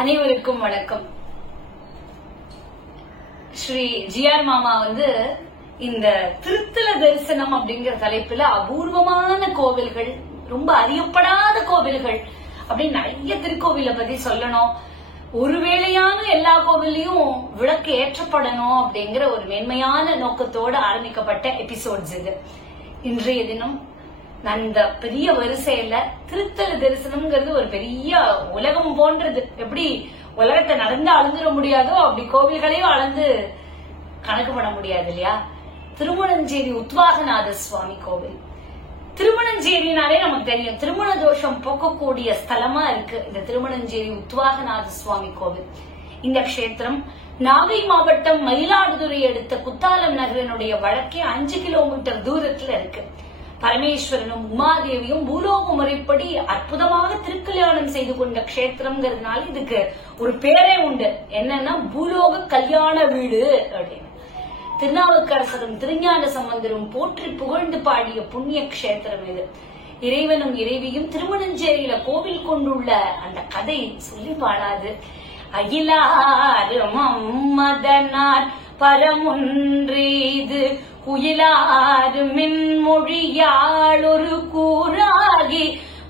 அனைவருக்கும் வணக்கம். ஸ்ரீ ஜிஆர் மாமா இந்த திருத்தல தரிசனம் அப்படிங்கிற தலைப்புல அபூர்வமான கோவில்கள், ரொம்ப அறியப்படாத கோவில்கள் அப்படின்னு நிறைய திருக்கோவில பத்தி சொல்லணும். ஒருவேளையான எல்லா கோவில்லையும் விளக்கு ஏற்றப்படணும் அப்படிங்கிற ஒரு மேன்மையான நோக்கத்தோடு ஆரம்பிக்கப்பட்ட எபிசோட்ஸ் இது. இன்றைய தினம் நான் இந்த பெரிய வரிசையில திருத்தல தரிசனம்ங்கிறது ஒரு பெரிய உலகம் போன்றது. எப்படி உலகத்தை நடந்து அளந்துட முடியாதோ அப்படி கோவில்களையும் அளந்து கணக்கு பண்ண முடியாது இல்லையா? திருமணஞ்சேரி உத்வாகநாத சுவாமி கோவில். திருமணஞ்சேரினாலே நமக்கு தெரியும், திருமண தோஷம் போக்கக்கூடிய ஸ்தலமா இருக்கு இந்த திருமணஞ்சேரி உத்வாகநாத சுவாமி கோவில். இந்த கஷேத்திரம் நாகை மாவட்டம் மயிலாடுதுறை அடுத்த குத்தாலம் நகரனுடைய வடக்கே 5 கிலோமீட்டர் தூரத்துல இருக்கு. பரமேஸ்வரனும் உமாதேவியும் பூலோக முறைப்படி அற்புதமாக திருக்கல்யாணம் செய்து கொண்ட கஷேத்திரம்ங்கிறதுனால இதுக்கு ஒரு பேரே உண்டு. என்னன்னா பூலோக கல்யாண வீடு அப்படின்னு. திருநாவுக்கரசரும் திருஞான சம்பந்தரும் போற்றி புகழ்ந்து பாடிய புண்ணிய கஷேத்திரம் இது. இறைவனும் இறைவியும் திருமணஞ்சேரியில கோவில் கொண்டுள்ள அந்த கதை சொல்லி பாடாது. அகிலாரும் மதனார் பரமொன்றீது குயிலாறு மின்மொழியாள் ஒரு கூறாகி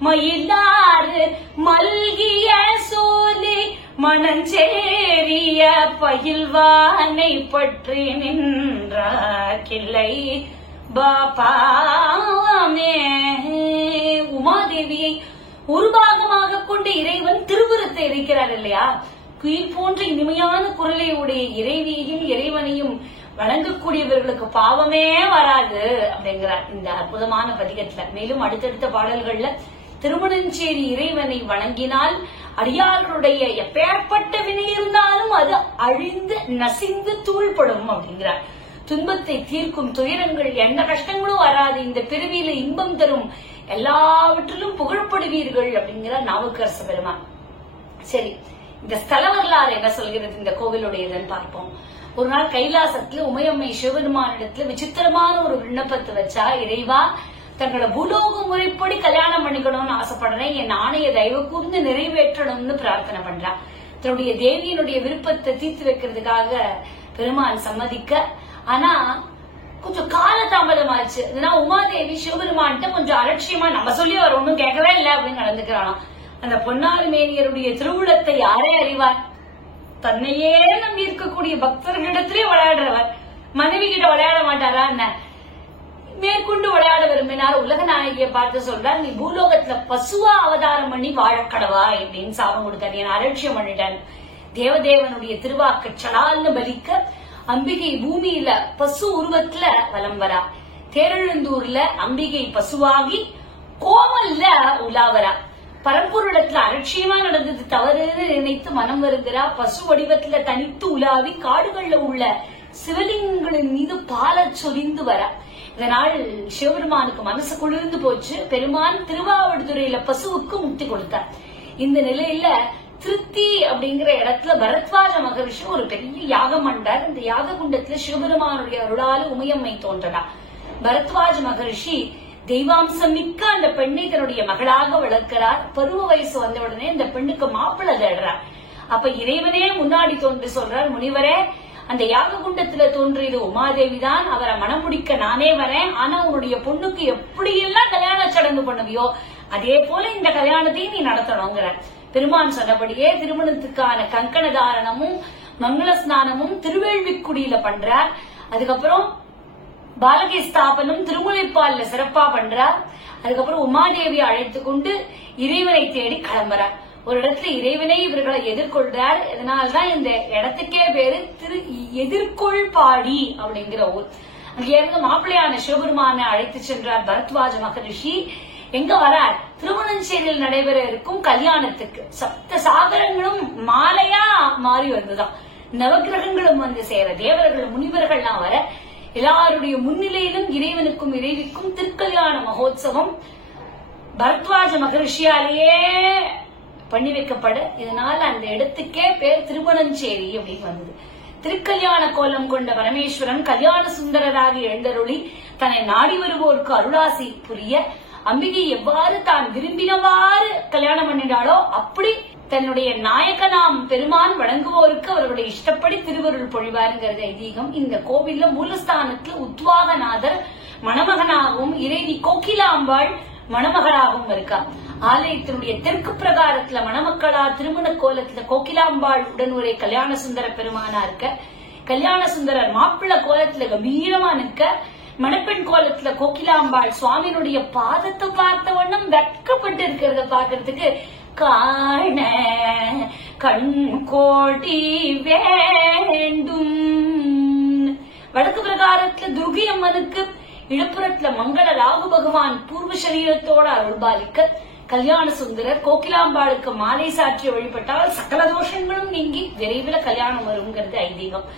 மயிலாறு மல்கிய சோதி மணஞ்சேரிய பயில்வானை பற்றி நின்ற கிளை பாபாமே. உமாதேவியை ஒரு பாகமாக கொண்டு இறைவன் திருவுருத்தை இருக்கிறார் இல்லையா? குயில் போன்ற இனிமையான குரலை உடைய இறைவியையும் இறைவனையும் வணங்கக்கூடியவர்களுக்கு பாவமே வராது அப்படிங்கிறார் இந்த அற்புதமான பதிகத்துல. மேலும் அடுத்தடுத்த பாடல்கள்ல திருமணஞ்சேரி இறைவனை வணங்கினால் அடியார்களுடைய எப்பேற்பட்ட வினை இருந்தாலும் அது அழிந்து நசிந்து தூள்படும் அப்படிங்கிறார். துன்பத்தை தீர்க்கும் துயரங்கள் எந்த கஷ்டங்களும் வராது, இந்த பிறவியில இன்பம் தரும் எல்லாவற்றிலும் புகழப்படுவீர்கள் அப்படிங்கிறார் நாவுக்கரச பெருமான். சரி, இந்த ஸ்தல வரலாறு என்ன சொல்கிறது இந்த கோவிலுடையதுன்னு பார்ப்போம். ஒரு நாள் கைலாசத்துல உமையம்மை சிவபெருமானிடத்துல விசித்திரமான ஒரு விண்ணப்பத்தை வச்சா, இறைவா தங்களோட பூலோக முறைப்படி கல்யாணம் பண்ணிக்கணும்னு ஆசைப்படுறேன், என் ஆணைய தயவு கூர்ந்து நிறைவேற்றணும்னு பிரார்த்தனை பண்றா. தன்னுடைய தேவியினுடைய விருப்பத்தை தீர்த்து வைக்கிறதுக்காக பெருமான் சம்மதிக்க, ஆனா கொஞ்சம் கால தாமதம் ஆச்சு. உமாதேவி சிவபெருமான்கிட்ட கொஞ்சம் அலட்சியமா நம்ம சொல்லி அவர் ஒன்னும் கேட்கவே இல்லை அப்படின்னு நடந்துக்கிறான். அந்த பொன்னார் மேனியருடைய திருவுளத்தை யாரே அறிவார்? தன்னையே நம்பி இருக்கக்கூடிய பக்தர்களிடத்திலே விளையாடுறவர் மனைவி கிட்ட விளையாட மாட்டாரா என்ன? மேற்கொண்டு விளையாட விரும்பினார். உலக நாயகியை பார்த்து சொல்றார், நீ பூலோகத்துல பசுவா அவதாரம் பண்ணி வாழக்கடவா அப்படின்னு சாபம் கொடுத்தார். என் அலட்சியம் பண்ணிட்டான். தேவதேவனுடைய திருவாக்கு சடால்னு பலிக்க அம்பிகை பூமியில பசு உருவத்துல வலம் வரா. தேரெழுந்தூர்ல அம்பிகை பசுவாகி கோமல்ல உலாவரா. பரம்பொருளத்துல அலட்சியமா நடந்தது தவறுன்னு நினைத்து மனம் வருகிறா. பசு வடிவத்துல தனித்து உலாவி காடுகள்ல உள்ள சிவலிங்கங்களின் மீது பால சொரிந்து வர. இதனால் சிவபெருமானுக்கு மனசு குளிர்ந்து போச்சு. பெருமான் திருவாவடுதுறையில பசுவுக்கு முக்தி கொடுத்தார். இந்த நிலையில திருத்தி அப்படிங்கிற இடத்துல பரத்வாஜ மகரிஷி ஒரு பெரிய யாகம் பண்றார். இந்த யாக குண்டத்துல சிவபெருமானுடைய அருளால உமையம்மை தோன்றா. பரத்வாஜ மகரிஷி தெய்வாம்சம் மிக்க அந்த பெண்ணை தன்னுடைய மகளாக வளர்க்கிறார். பருவ வயசு வந்த உடனே இந்த பெண்ணுக்கு மாப்பிள்ளை தேடுறார். அப்ப இறைவனே முன்னாடி தோன்றி சொல்றார், முனிவரே, அந்த யாக குண்டத்துல தோன்றியது உமாதேவி தான், அவரை மனம் முடிக்க நானே வரேன். ஆனா உன்னுடைய பொண்ணுக்கு எப்படியெல்லாம் கல்யாண சடங்கு பண்ணுவியோ அதே போல இந்த கல்யாணத்தையும் நீ நடத்தணுங்கிறார். பெருமான் சொன்னபடியே திருமணத்துக்கான கங்கண தாரணமும் மங்கள ஸ்நானமும் திருவேள்விக்குடியில பண்றார். அதுக்கப்புறம் பாலகி ஸ்தாபனம் திருமுலைப்பால்ல சிறப்பா பண்றார். அதுக்கப்புறம் உமாதேவியை அழைத்து கொண்டு இறைவனை தேடி கிளம்புறார். ஒரு இடத்துல இறைவனை இவர்களை எதிர்கொள்றார். இதனால்தான் இந்த இடத்துக்கே பேரு எதிர்கொள்பாடி அப்படிங்கிற ஊர். அங்க இருந்து மாப்பிள்ளையான சிவபெருமான அழைத்து சென்றார் பரத்வாஜ மகரிஷி. எங்க வரார்? திருமணஞ்சேரியில் நடைபெற இருக்கும் கல்யாணத்துக்கு. சப்த சாகரங்களும் மாலையா மாறி வந்துதான். நவகிரகங்களும் வந்து சேர, தேவர்கள் முனிவர்கள்லாம் வர, எல்லாருடைய முன்னிலையிலும் இறைவனுக்கும் இறைவிக்கும் திருக்கல்யாண மகோத்சவம் பரத்வாஜ மகரிஷியாலேயே பண்ணி வைக்கப்பட, இதனால அந்த இடத்துக்கே பேர் திருமணஞ்சேரி அப்படின்னு வந்தது. திருக்கல்யாண கோலம் கொண்ட பரமேஸ்வரன் கல்யாண சுந்தரராக எழுந்தருளி தன்னை நாடி வருவோருக்கு அருளாசி புரிய அம்பிகை எவ்வாறு தான் விரும்பினவாறு கல்யாணம் பண்ணினாலோ அப்படி தன்னுடைய நாயகனாம் பெருமான் வணங்குவோருக்கு அவருடைய இஷ்டப்படி திருவருள் பொழிவாருங்கிறது ஐதீகம். இந்த கோவில்ல மூலஸ்தானத்துல உத்வாகநாதர் மணமகனாகவும் இறைவி கோகிலாம்பாள் மணமகளாகவும் இருக்கா. ஆலயத்தினுடைய தெற்கு பிரகாரத்துல மணமக்களா திருமண கோலத்துல கோகிலாம்பாள் உடனுரை கல்யாண சுந்தர பெருமானா இருக்க, கல்யாண சுந்தரர் மாப்பிள்ள கோலத்துல கம்பீரமா நிற்க, மணப்பெண் கோலத்துல கோகிலாம்பாள் சுவாமியினுடைய பாதத்தை பார்த்த வண்ணம் வெட்கப்பட்டு இருக்கிறத பாக்குறதுக்கு காண கண் கோடி வேண்டும். வடக்கு பிரகாரத்துல துர்கை அம்மனுக்கு, இடப்புறத்துல மங்கள ராகு பகவான் பூர்வ சரீரத்தோட அருள்பாலிக்க, கல்யாண சுந்தரர் கோகிலாம்பாளுக்கு மாலை சாற்றி வழிபட்டால் சகல தோஷங்களும் நீங்கி விரைவில் கல்யாணம் வருங்கிறது ஐதீகம்.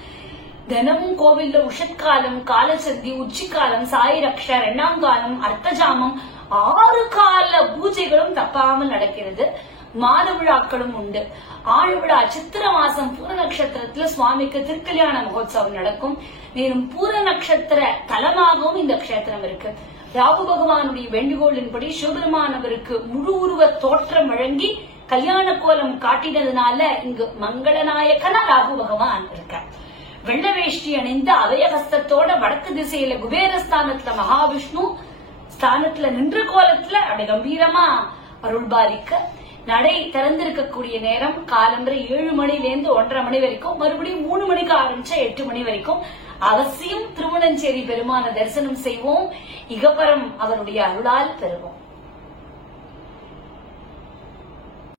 தினமும் கோவில்ல உஷத்காலம், காலசந்தி, உச்சிக்காலம், சாய் ரக்ஷ, 2ஆம் காலம், அர்த்தஜாமம் 6 கால பூஜைகளும் தப்பாமல் நடக்கிறது. மாத விழாக்களும் உண்டு. ஆழ்விழா சித்திர மாசம் பூர நட்சத்திரத்துல சுவாமிக்கு திருக்கல்யாண மகோத்சவம் நடக்கும். மேலும் பூர நட்சத்திர தலமாகவும் இந்த கஷேத்திரம் இருக்கு. ராகு பகவானுடைய வேண்டுகோளின்படி சிவபெருமானவருக்கு முழு உருவ தோற்றம் வழங்கி கல்யாண கோலம் காட்டினதுனால இங்கு மங்களநாயகனா ராகு பகவான் இருக்கார். வெள்ள வேஷ்டி அணிந்து அபயஹஸ்தத்தோட வடக்கு திசையில குபேரஸ்தானத்துல மகாவிஷ்ணு ஸ்தானத்துல நின்ற கோலத்துல அப்படி கம்பீரமா அருள்பாலிக்க, நடை திறந்திருக்கக்கூடிய நேரம் காலம்பரை 7 மணிலேருந்து 1:30 மணி வரைக்கும், மறுபடியும் 3 மணிக்கு ஆரம்பிச்சா 8 மணி வரைக்கும். அவசியம் திருமணஞ்சேரி பெருமான தரிசனம் செய்வோம், இகபரம் அவருடைய அருளால் பெறுவோம்.